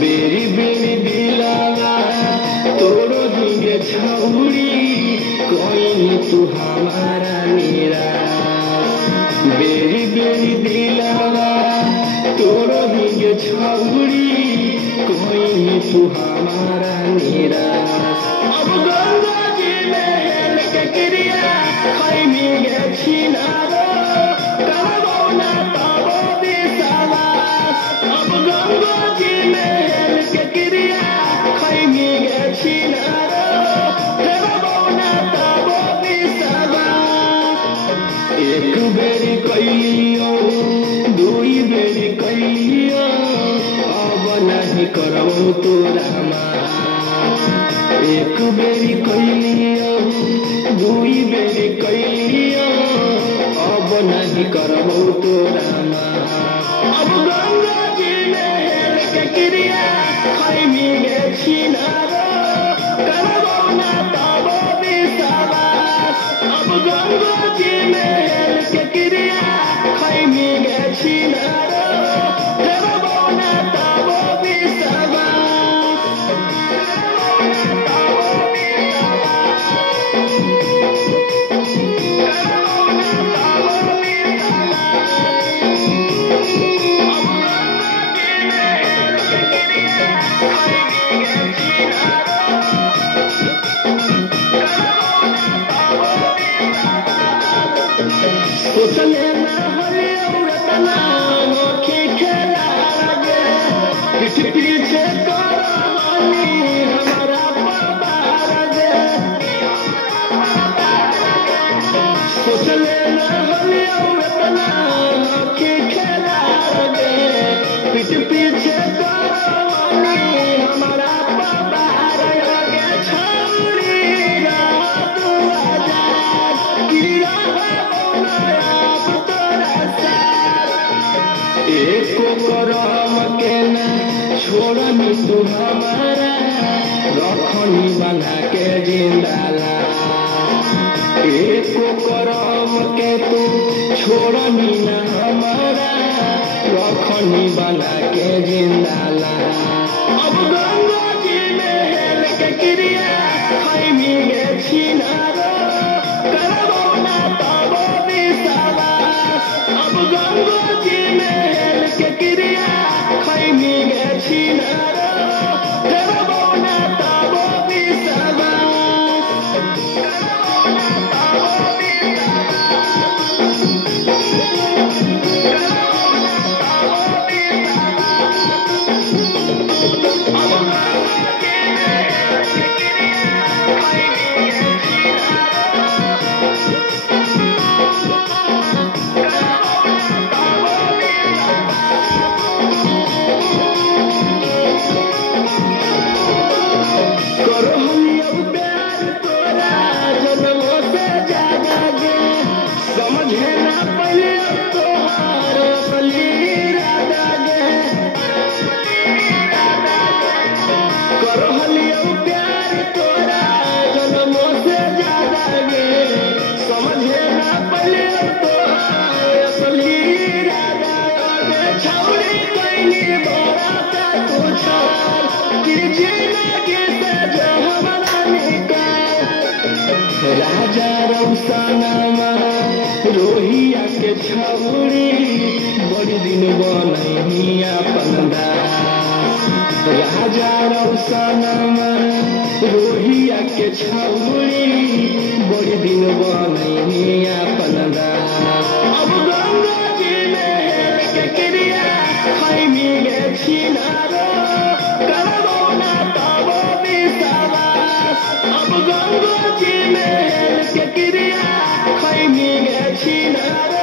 बेरी बेरी दिलावा तोड़ो दिए छौड़ी कोई तू हमारा निराश। बेरी बेरी दिलावा तोड़ो दिए छौड़ी कोई तू हमारा निराश। अब गंगा जी में हेल के क्रिया खैनी गे छिनारो करबो ना तबो विश्वास। अब गंगा जी में हेल के क्रिया खैनी गे छिनारो करबो ना तबो विश्वास। एक बेरी कैलियो दुई बेरी कैलियो अब नहीं करबो तोरा माफ। एक बेरी कैलियो दुई बेरी कैलियो अब नहीं करबो तोरा माफ। अब गंगा जी में हेल के क्रिया खैनी गे छिनारो करबो ना तबो विश्वास। अब गंगा जी में हेल के क्रिया खैनी गे छिनारो करबो ना तबो विश्वास। सोचले ना हरे औरतना आँखें खेला गे पीठ पीछे करवानी हमारा पवार गे। सोचले ना हरे औरतना आँखें खेला गे पीठ पीछे करवानी हमारा पवार गे। छोड़ी रात आजाद गिरा एको करम के न छोड़नी तू हमारा रखनी बना के जिंदाला। एको करम के तू छोड़नी न हमारा रखनी बना के जिंदाला। अब गंगा जी में हेल के क्रिया खैनी गे छिनारो करबो ना तबो विश्वास। अब गंगा जी में हेल के क्रिया खैनी गे छिनारो करबो ना तबो विश्वास। करबो ना तबो राजा रौसनामा रोहिया के छौड़ी बड़ी दिन बनैया पंदास। राजा रौसनामा रोहिया के छौड़ी बड़ी दिन बनैया पंदास। अब गंगा जी में हेल के क्रिया खैनी गे छिनारो करबो ना तबो विश्वास। अब गंगा जी में हेल के क्रिया खैनी गे छिनारो